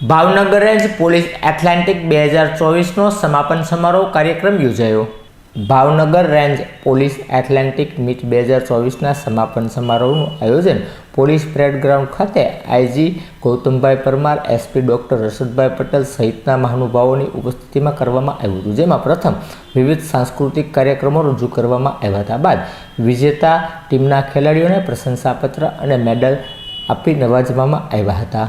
Bhavnagar range police એથ્લેન્ટિક બે હજાર ચોવીસનો સમાપન સમારોહ કાર્યક્રમ યોજાયો. Bhavnagar range police athletic meet બે હજાર ચોવીસના સમાપન સમારોહનું આયોજન પોલીસ પરેડ ગ્રાઉન્ડ ખાતે IG Gautambhai Parmar, SP doctor Rashadbhai Patel સહિતના મહાનુભાવોની ઉપસ્થિતિમાં કરવામાં આવ્યું હતું. જેમાં પ્રથમ વિવિધ સાંસ્કૃતિક કાર્યક્રમો રજૂ કરવામાં આવ્યા હતા. બાદ વિજેતા ટીમના ખેલાડીઓને પ્રશંસાપત્ર અને મેડલ આપી નવાજવામાં આવ્યા હતા.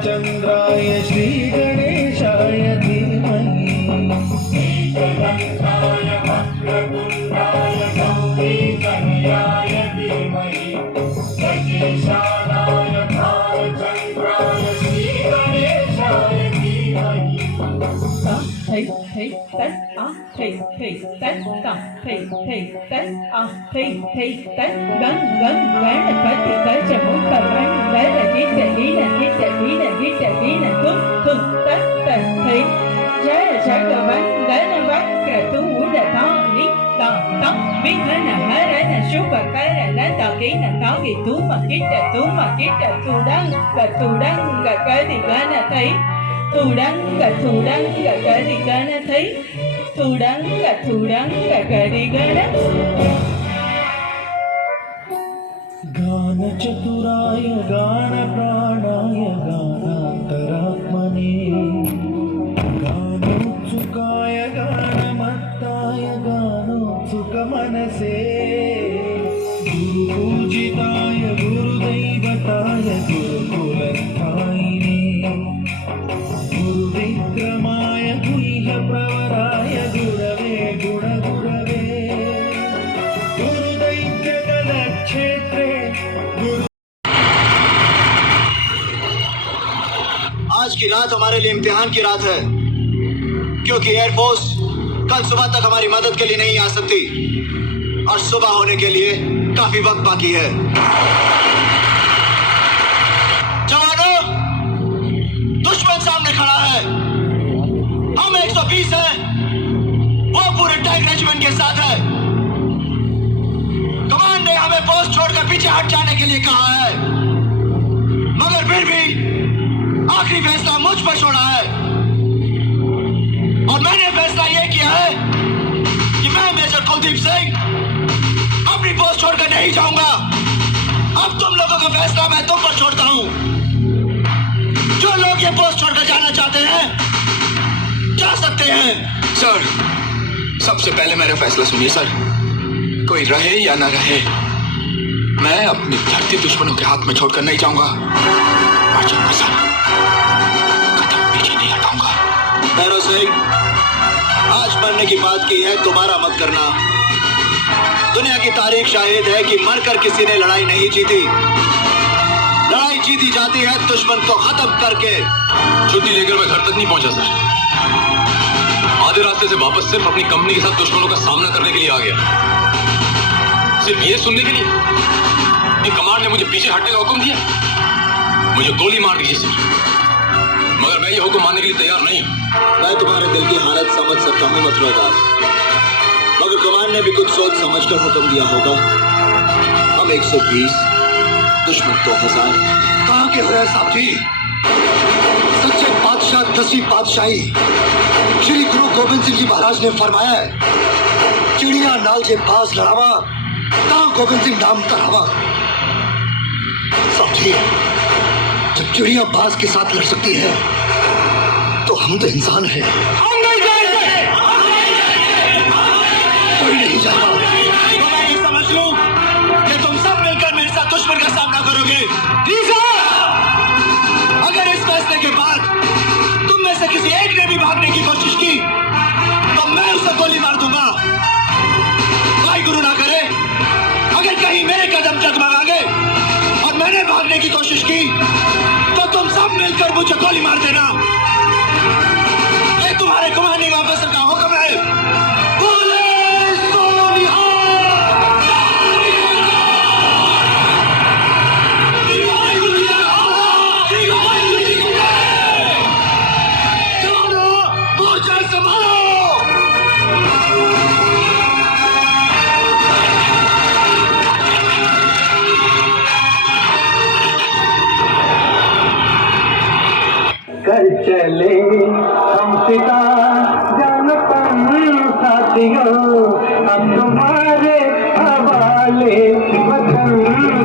भालचन्द्राय श्रीगणेशाय thì thì tết cầm. Thì thì tết à ờ, thì thì tết gắn gắn gắn là phải thì tết sẽ muốn cần gắn lấy là giết sẽ lý là giết sẽ lý là giết sẽ lý là cướp thường tết tết thì. Trái là trái cờ bán lấy là bán kẻ thú mũi là thó lý tờ tóc, biết thế là hết đấy là suốt và cái là lấy tờ ký là thó thì tú mà giết là tú mà giết là thù đăng và thù đăng là cái thì cái là thấy. Thù đăng và thù đăng là cái thì cái là thấy. తుడంగ తుడంగ గరిగడ గాన చతురాయ గాన ప్రా की रात हमारे लिए इम्तिहान की रात है। क्योंकि एयरफोर्स कल सुबह तक हमारी मदद के लिए नहीं आ सकती। और सुबह होने के लिए काफ़ी वक्त बाकी है। जवानों, दुश्मन सामने खड़ा है। हम 120 हैं। वो पूरे टैंक रेजिमेंट के साथ है। कमांड ने हमें पोस्ट छोड़कर पीछे हट जाने के लिए कहा है। मगर फिर भी आखिरी फैसला मुझ पर छोड़ा है। और मैंने फैसला यह किया है कि मैं मेजर कुलदीप सिंह अपनी पोस्ट छोड़कर नहीं जाऊँगा। अब तुम लोगों का फैसला मैं तुम पर छोड़ता हूँ। जो लोग ये पोस्ट छोड़कर जाना चाहते हैं, जा सकते हैं। सर सबसे पहले मेरा फैसला सुनिए सर कोई रहे या ना रहे, मैं अपनी धरती दुश्मनों के हाथ में छोड़कर नहीं जाऊँगा। सर भैरव सिंह आज मरने की बात की है, दोबारा मत करना। दुनिया की तारीख शाहिद है कि मरकर किसी ने लड़ाई नहीं जीती। लड़ाई जीती जाती है, दुश्मन को खत्म करके। छुट्टी लेकर मैं घर तक नहीं पहुँचा, सर। आधे रास्ते से वापस सिर्फ़ अपनी कंपनी के साथ दुश्मनों का सामना करने के लिए आ गया। सिर्फ़ ये सुनने के लिए कि कमांड ने मुझे पीछे हटने का हुक्म दिया। मुझे गोली मार दीजिए सर। मगर मैं ये हुक्म मानने के लिए तैयार नहीं। मैं तुम्हारे दिल की हालत समझ सकता हूँ मथुरा दास मगर कमान ने भी कुछ सोच समझ कर हुक्म दिया होगा। हम 120 दुश्मन दो हज़ार। कहाँ के हो साहब जी सच्चे बादशाह दसवीं बादशाही। श्री गुरु गोविंद सिंह जी महाराज ने फरमाया है, चिड़िया नाल के पास लड़ावा, कहाँ गोविंद सिंह नाम करावा? साहब जी जब चिड़िया बाज के साथ लड़ सकती है तो हम तो इंसान हैं। कोई नहीं जाएगा। तो मैं ये समझ लूँ कि तुम सब मिलकर मेरे साथ दुश्मन का सामना करोगे। अगर इस फैसले के बाद तुम में से किसी एक ने भी भागने की कोशिश মুঝে गोली मार देना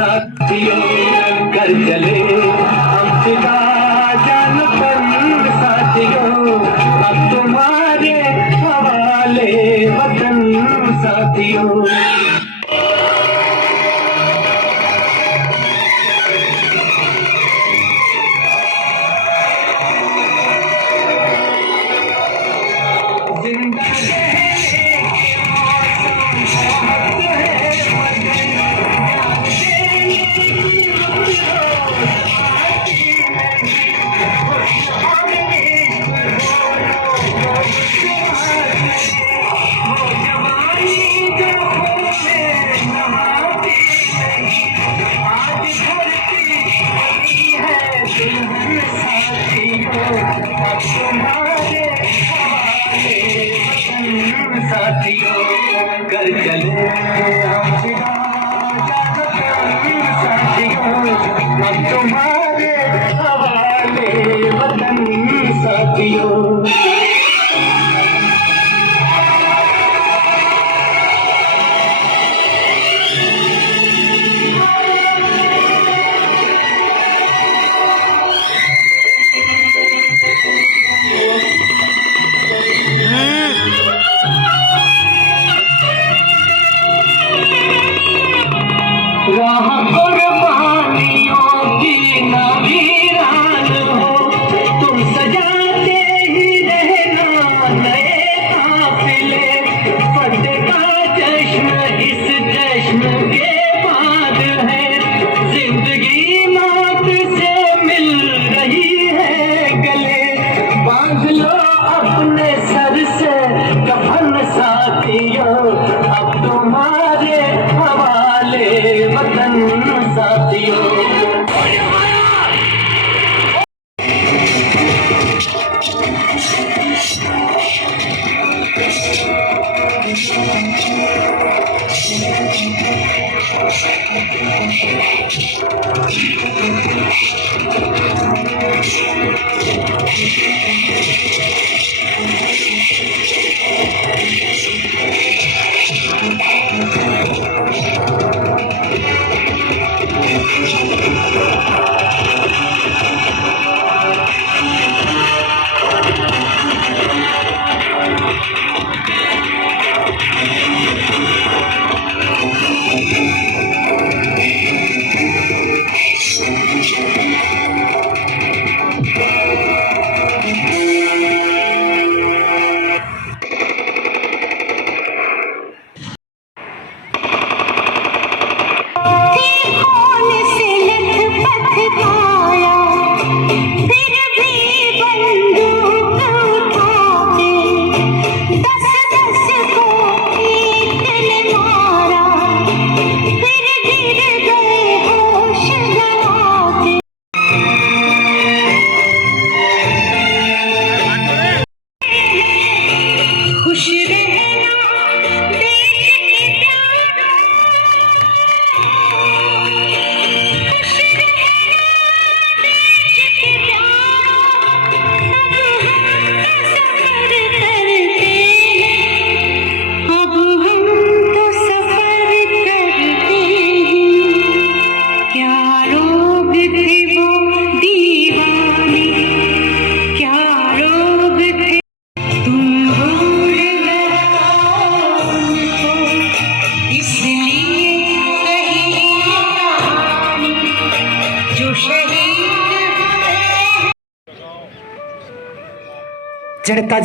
சத்தியம் கல்கல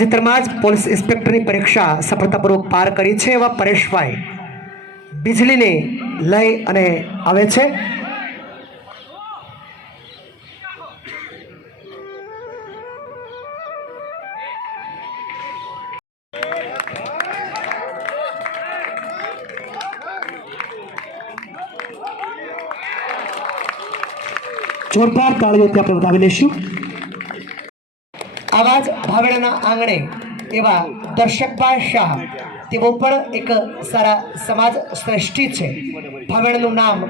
તાજેતરમાં જ પોલીસ ઇન્સ્પેક્ટરની પરીક્ષા સફળતાપૂર્વક પાર કરી છે એવા પરેશભાઈ બીજળીને લઈ અને આવે છે. જોરદાર તાળીઓથી આપણે વધાવી લઈશું. આવા જ ભાવેડાના આંગણે એવા દર્શકભાઈ શાહ, તેઓ પણ એક સારા સમાજ શ્રેષ્ઠી છે. ભાવેણનું નામ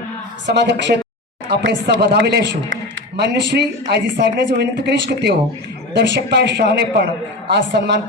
સમાજ ક્ષેત્ર આપણે સૌ વધાવી લેશું. માન્ય શ્રી આજી સાહેબને જો વિનંતી કરીશ કે તેઓ દર્શકભાઈ શાહને પણ આ સન્માન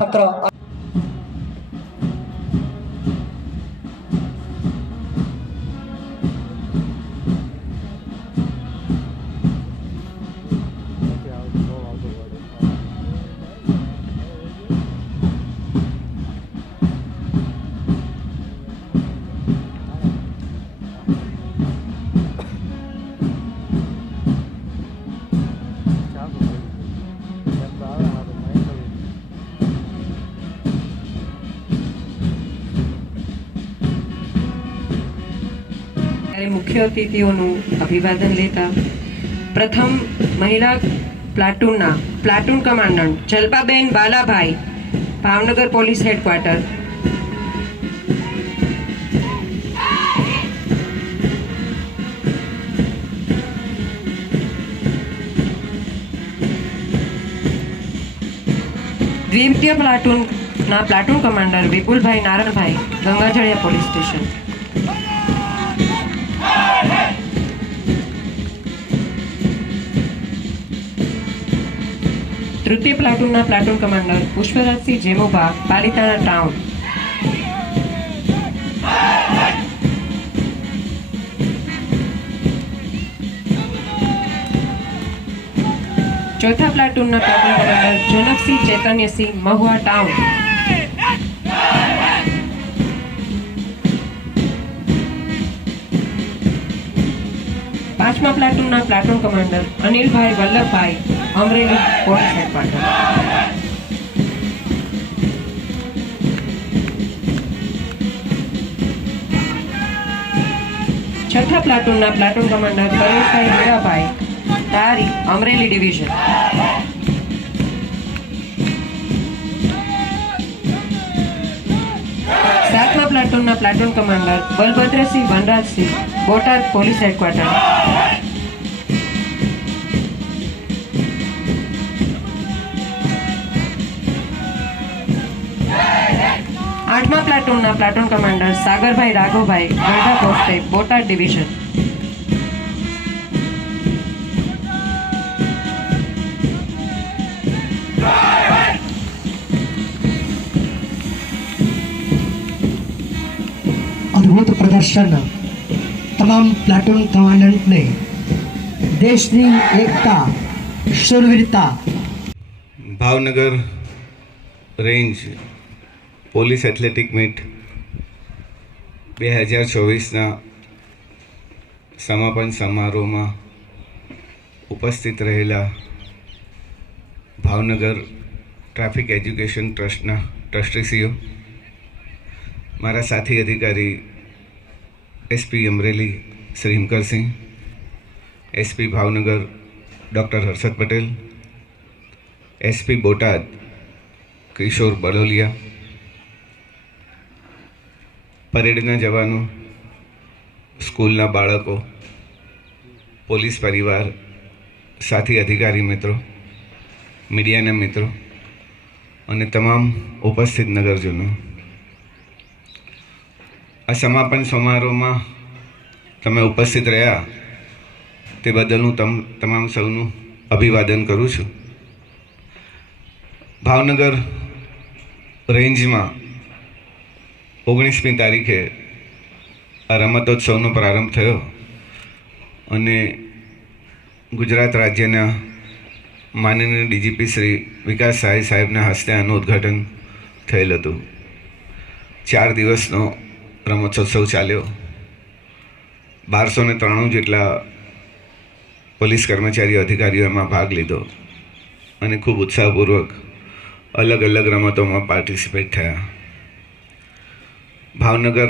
મુખ્ય અતિથિઓનું અભિવાદન લેતા પ્રથમ મહિલા પ્લાટૂનના, platoon commandant Jalpaben Balabhai, Bhavnagar police headquarter. દ્વિતીય પ્લાટૂનના platoon commander Vipulbhai Naranbhai Gangajaliya police station. તૃતીય પ્લાટૂનના platoon commander Pushparajsinh Jemobha Palitana town. ચોથા પ્લાટૂનના platoon commander Janaksinh Chaitanyasinh Mahuva town. પાંચમા પ્લાટૂનના platoon commander Anilbhai Vallabhbhai Amreli police Patan છઠ્ઠા પ્લાટૂનના platoon commander Pareshbhai Hirabhai તારી Amreli division. સાતમા પ્લાટૂનના platoon commander Balbhadrasinh Vanrajsinh, Botad police headquarter. પ્લાટૂનના platoon commander Sagarbhai Raghavbhai Gadha પોસ્ટે Botad division અદ્ભુત પ્રદર્શન તમામ પ્લાટૂન કમાન્ડન્ટને દેશની એકતા શૂરવીરતા Bhavnagar range police athletic meet બે હજાર ચોવીસના સમાપન સમારોહમાં ઉપસ્થિત રહેલા ભાવનગર ટ્રાફિક એજ્યુકેશન ટ્રસ્ટના ટ્રસ્ટીસીઓ, મારા સાથી અધિકારી SP Amreli Shri Himkarsinh, SP Bhavnagar doctor Harshad Patel, SP Botad Kishor Baloliya પરેડના જવાનો, સ્કૂલના બાળકો, પોલીસ પરિવાર, સાથી અધિકારી મિત્રો, મીડિયાના મિત્રો અને તમામ ઉપસ્થિત નગરજનો. આ સમાપન સમારોહમાં તમે ઉપસ્થિત રહ્યા તે બદલ હું તમ, તમામ સૌનું અભિવાદન કરું છું. ભાવનગર રેન્જમાં ઓગણીસમી તારીખે આ રમતોત્સવનો પ્રારંભ થયો અને ગુજરાત રાજ્યના માનનીય ડીજીપી શ્રી વિકાસ સાય સાહેબના હસ્તે આનું ઉદ્ઘાટન થયેલ હતું. ચાર દિવસનો રમતોત્સવ ચાલ્યો. બારસો ને ત્રાણું જેટલા પોલીસ કર્મચારીઓ, અધિકારીઓ એમાં ભાગ લીધો અને ખૂબ ઉત્સાહપૂર્વક અલગ અલગ રમતોમાં પાર્ટિસિપેટ થયા. ભાવનગર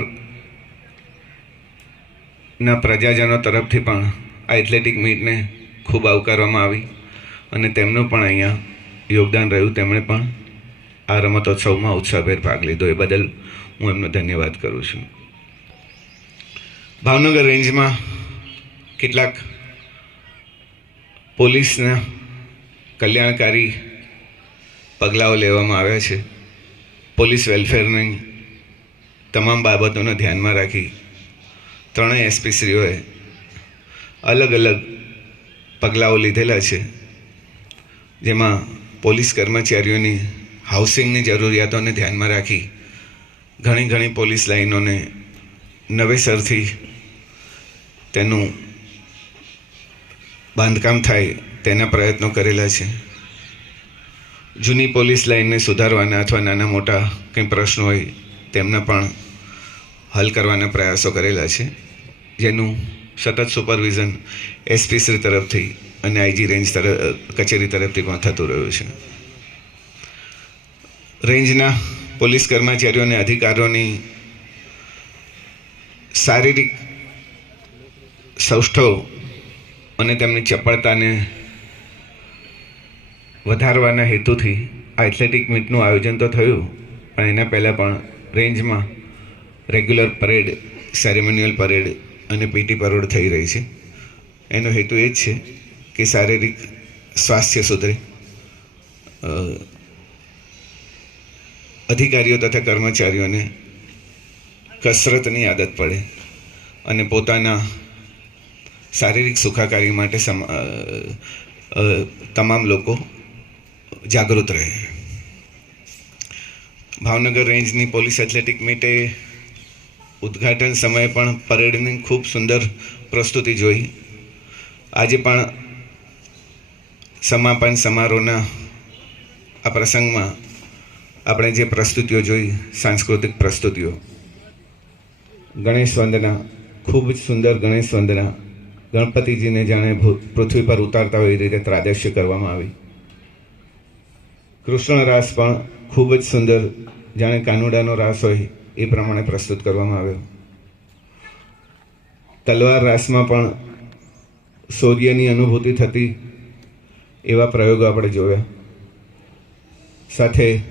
ના પ્રજાજનો તરફથી પણ આ એથ્લેટિક મીટને ખૂબ આવકારવામાં આવી અને તેમનું પણ અહીંયા યોગદાન રહ્યું. તેમણે પણ આ રમતોત્સવમાં ઉત્સાહભેર ભાગ લીધો. એ બદલ હું એમનો ધન્યવાદ કરું છું. ભાવનગર રેન્જમાં કેટલાક પોલીસના કલ્યાણકારી પગલાઓ લેવામાં આવ્યા છે. પોલીસ વેલફેરની તમામ બાબતોને ધ્યાનમાં રાખી ત્રણેય એસપીશ્રીઓએ અલગ અલગ પગલાઓ લીધેલા છે. જેમાં પોલીસ કર્મચારીઓની હાઉસિંગની જરૂરિયાતોને ધ્યાનમાં રાખી ઘણી ઘણી પોલીસ લાઈનોને નવેસરથી તેનું બાંધકામ થાય તેના પ્રયત્નો કરેલા છે. જૂની પોલીસ લાઇનને સુધારવાના અથવા નાના મોટા કંઈ પ્રશ્નો હોય તેમના પણ હલ કરવાના પ્રયાસો કરેલા છે. જેનું સતત સુપરવિઝન એસપી શ્રી તરફથી અને આઈજી રેન્જ તરફ, કચેરી તરફથી પણ થતું રહ્યું છે. રેન્જના પોલીસ કર્મચારીઓ અને અધિકારીઓની શારીરિક સૌષ્ઠવ અને તેમની ચપળતાને વધારવાના હેતુથી એથ્લેટિક મીટનું આયોજન તો થયું, પણ એના પહેલાં પણ રેન્જમાં રેગ્યુલર પરેડ સેરેમોનિયલ પરેડ અને પીટી પરેડ થઈ રહી છે. એનો હેતુ એ જ છે કે શારીરિક સ્વાસ્થ્ય સુધરે અધિકારીઓ તથા કર્મચારીઓને કસરતની આદત પડે અને પોતાના શારીરિક સુખાકારી માટે તમામ લોકો જાગૃત રહે. ભાવનગર રેન્જની પોલીસ એથ્લેટિક મીટે ઉદ્ઘાટન સમયે પણ પરેડની ખૂબ સુંદર પ્રસ્તુતિ જોઈ. આજે પણ સમાપન સમારોહના આ પ્રસંગમાં આપણે જે પ્રસ્તુતિઓ જોઈ, સાંસ્કૃતિક પ્રસ્તુતિઓ. ગણેશ વંદના, ખૂબ જ સુંદર ગણેશ વંદના. ગણપતિજીને જાણે પૃથ્વી પર ઉતારતા હોય એ રીતે ત્રાદશ્ય કરવામાં આવી. કૃષ્ણ રાસ પણ ખૂબ જ સુંદર, જાણે કાનુડાનો રાસ હોય. એ પ્રમાણે પ્રસ્તુત કરવામાં આવ્યો. તલવાર રાસમાં પણ શૌર્યની અનુભૂતિ થતી એવા પ્રયોગો આપણે જોયા. સાથે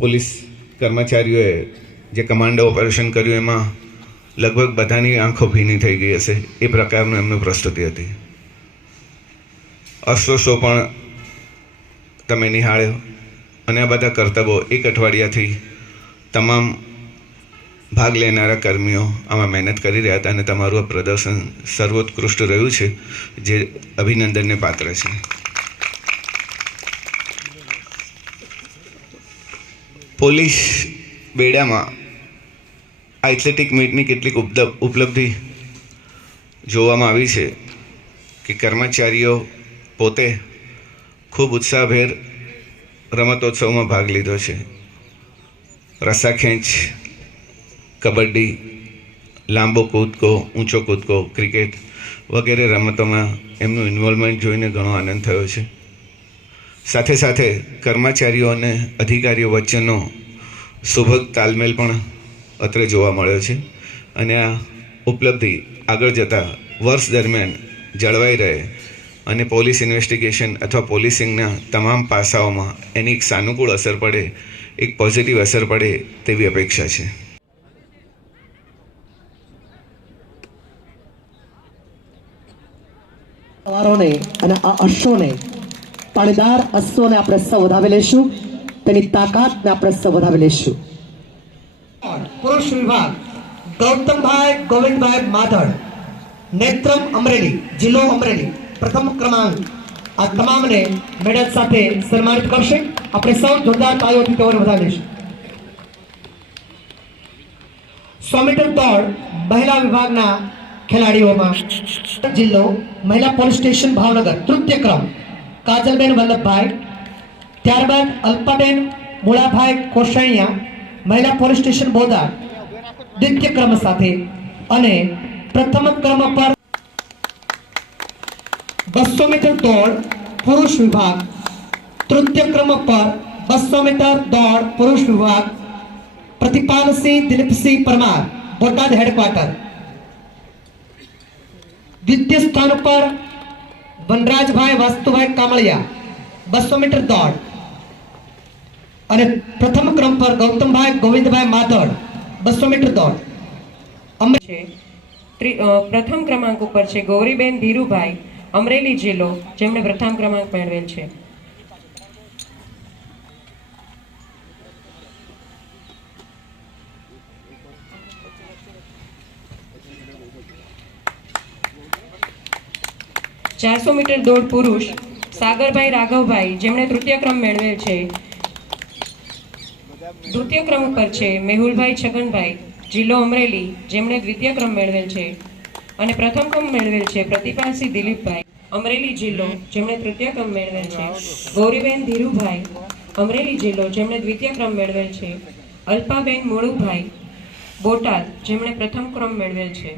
પોલીસ કર્મચારીઓએ જે કમાન્ડો ઓપરેશન કર્યું એમાં લગભગ બધાની આંખો ભીની થઈ ગઈ હશે એ પ્રકારનું એમનું પ્રસ્તુતિ હતી. અશ્વ શો પણ તમે નિહાળ્યો અને આ બધા કરતબો એક અઠવાડિયાથી તમામ ભાગ લેનારા કર્મીઓ આમાં મહેનત કરી રહ્યા હતા અને તમારું આ પ્રદર્શન સર્વોત્કૃષ્ટ રહ્યું છે, જે અભિનંદનને પાત્ર છે. પોલીસ બેડામાં એથ્લેટિક મીટની કેટલીક ઉપલબ્ધિ જોવામાં આવી છે કે કર્મચારીઓ પોતે ખૂબ ઉત્સાહભેર રમતોત્સવમાં ભાગ લીધો છે. રસ્સા ખેંચ, કબડ્ડી, લાંબો કૂદકો, ઊંચો કૂદકો, ક્રિકેટ વગેરે રમતોમાં એમનું ઇન્વોલ્વમેન્ટ જોઈને ઘણો આનંદ થયો છે. સાથે સાથે કર્મચારીઓ અને અધિકારીઓ વચ્ચેનો સુભગ તાલમેલ પણ અત્રે જોવા મળ્યો છે અને આ ઉપલબ્ધિ આગળ જતાં વર્ષ દરમિયાન જળવાઈ રહે અને પોલીસ ઇન્વેસ્ટિગેશન અથવા પોલીસિંગના તમામ પાસાઓમાં એની એક સાનુકૂળ અસર પડે એક પોઝિટિવ અસર પડે તેવી અપેક્ષા છે. સવારોને અને આ અશ્વને પાણીદાર અશ્વને આપણે સૌ વધાવી લઈશું. તેની તાકાતને આપણે સૌ વધાવી લઈશું. પુરુષ વિભાગ ગૌતમભાઈ ગોવિંદભાઈ માધડ નેત્રમ અમરેલી જિલ્લો અમરેલી પ્રથમ ક્રમાંક. આ તમામને મેડલ સાથે સન્માનિત કરશે. આપણે સૌ જોરદાર તાળીઓથી તેઓને વધાવી લઈશું સો મીટર દોડ મહિલા વિભાગના ખેલાડીઓમાં જિલ્લો મહિલા પોલીસ સ્ટેશન ભાવનગર તૃતીય ક્રમ કાજલબેન વલ્લભભાઈ, ત્યારબાદ અલ્પાબેન મુળાભાઈ કોશણિયા મહિલા પોલીસ સ્ટેશન બોદા દ્વિતીય ક્રમ સાથે અને પ્રથમ ક્રમ પર બસો મીટર દોડ પુરુષ વિભાગ તૃતીય ક્રમ પર બસો મીટર દોડ પુરુષ વિભાગ પ્રતિપાલસિંહ દિલીપસિંહ પરમાર બોટાદ હેડક્વાર્ટર દ્વિતીય સ્થાન પર વનરાજભાઈ વાસ્તુભાઈ કામળિયા બસો મીટર દોડ અને પ્રથમ ક્રમ પર ગૌતમભાઈ ગોવિંદભાઈ માધડ બસો મીટર દોડ પ્રથમ ક્રમાંક ઉપર છે ગૌરીબેન ધીરુભાઈ અમરેલી જિલ્લો, જેમણે પ્રથમ ક્રમાંક મેળવેલ છે. ચારસો મીટર દોડ પુરુષ સાગરભાઈ રાઘવભાઈ, જેમણે તૃતીય ક્રમ મેળવેલ છે. દ્વિતીય ક્રમ ઉપર છે મેહુલભાઈ છગનભાઈ, જિલ્લો અમરેલી, જેમણે દ્વિતીય ક્રમ મેળવેલ છે. અને પ્રથમ ક્રમ મેળવેલ છે પ્રતિભાસિંહ દિલીપભાઈ, અમરેલી જિલ્લો, જેમણે તૃતીય ક્રમ મેળવેલ છે. ગૌરીબેન ધીરુભાઈ, અમરેલી જિલ્લો, જેમણે દ્વિતીય ક્રમ મેળવેલ છે. અલ્પાબેન મોળુભાઈ, બોટાદ, જેમણે પ્રથમ ક્રમ મેળવેલ છે.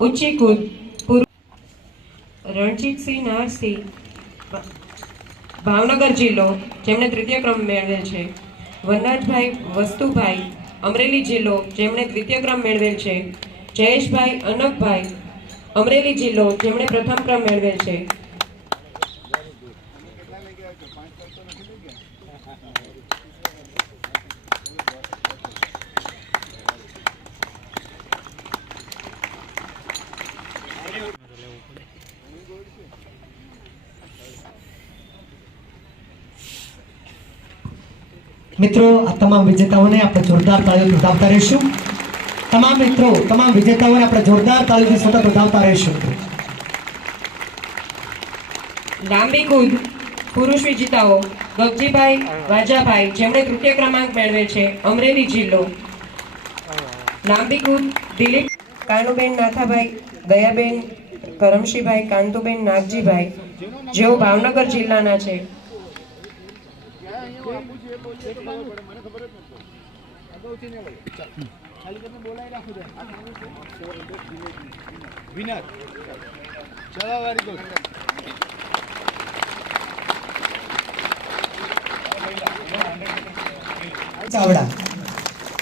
ઊંચી કૂદ રણજીતસિંહ નરસિંહ ભાવનગર જિલ્લો, જેમણે તૃતીય ક્રમ મેળવેલ છે. વનરાજભાઈ વસ્તુભાઈ, અમરેલી જિલ્લો, જેમણે દ્વિતીય ક્રમ મેળવેલ છે. જયેશભાઈ અનકભાઈ અમરેલી જિલ્લો, જેમણે પ્રથમ ક્રમ મેળવેલ છે. મિત્રો, આ તમામ વિજેતાઓને આપણે જોરદાર તાળીઓથી વધાવતા રહીશું. તમામ મિત્રો, તમામ વિજેતાઓને આપણે જોરદાર તાળીઓથી સતત વધાવતા રહીશું. લાંબી કૂદ, પુરુષ વિજેતાઓ, ગગજીભાઈ, વાજાભાઈ, જેમણે તૃતીય ક્રમાંક મેળવે છે, અમરેલી જિલ્લો. લાંબી કૂદ, દિલીપ, કાનુબેન નાથાભાઈ, દયાબેન, કરમશીભાઈ, કાંતુબેન નાગજીભાઈ, જેઓ ભાવનગર જિલ્લાના છે.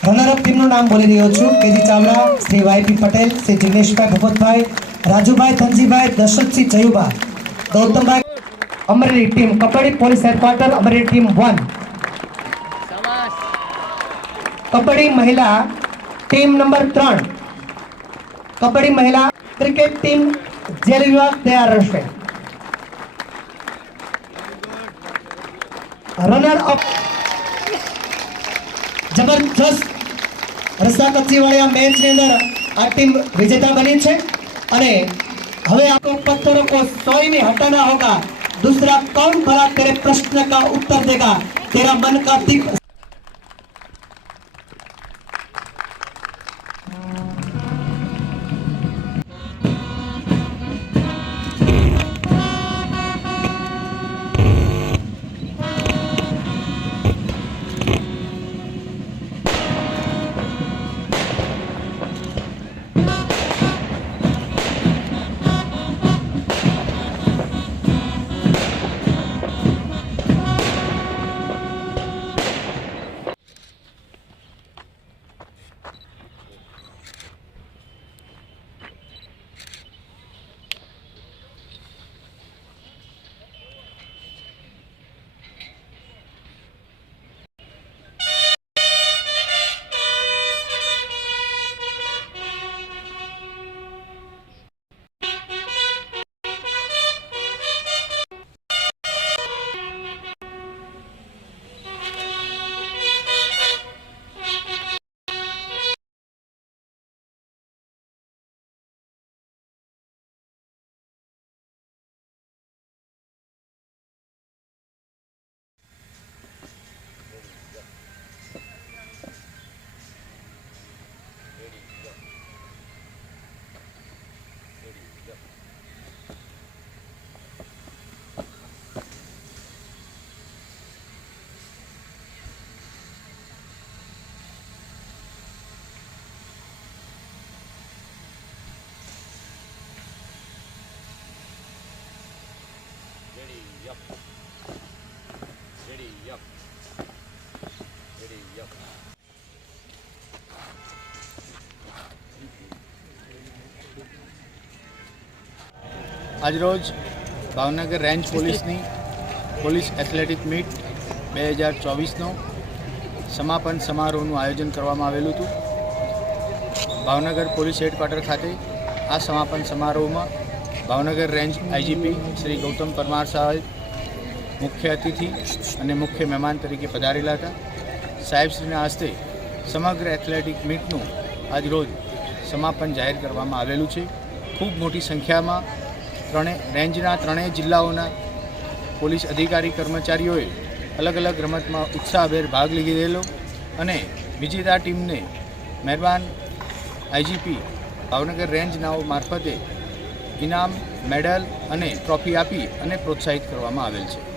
રનરઅપ ટીમનું નામ બોલી રહ્યો છું. KG Chavda, Shri YP Patel, Shri Jigneshbhai Bhagvatbhai Rajubhai Dhanjibhai, Dashrathsinh Jayubha, Gautambhai. Amreli team kabaddi police headquarter Amreli team one kabaddi મહિલા ટીમ નંબર ત્રણ કબડ્ડી મહિલા ક્રિકેટ ટીમ જેલ વિભાગ તૈયાર રહેશે રનર અપ જબરજસ્ત રસ્સાકચ્છી વાળી આ મેચની અંદર આ ટીમ વિજેતા બની છે અને હવે आपको पत्थरों को सोई में हटाना होगा दूसरा कौन भला तेरे प्रश्न का उत्तर देगा तेरा मन का दीप આજરોજ ભાવનગર રેન્જ પોલીસની પોલીસ એથ્લેટિક મીટ બે હજાર ચોવીસનો સમાપન સમારોહનું આયોજન કરવામાં આવેલું હતું. ભાવનગર પોલીસ હેડક્વાર્ટર ખાતે આ સમાપન સમારોહમાં ભાવનગર રેન્જ આઈજીપી શ્રી ગૌતમ પરમાર સાહેબ મુખ્ય અતિથિ અને મુખ્ય મહેમાન તરીકે પધારેલા હતા. સાહેબશ્રીના હસ્તે સમગ્ર એથ્લેટિક મીટનું આજરોજ સમાપન જાહેર કરવામાં આવેલું છે. ખૂબ મોટી સંખ્યામાં ત્રણે રેન્જના ત્રણેય જિલ્લાઓના પોલીસ અધિકારી કર્મચારીઓએ અલગ અલગ રમતમાં ઉત્સાહભેર ભાગ લીધેલો અને વિજેતા ટીમને મહેરબાન આઈજીપી ભાવનગર રેન્જનાઓ મારફતે ઇનામ, મેડલ અને ટ્રોફી આપી અને પ્રોત્સાહિત કરવામાં આવેલ છે.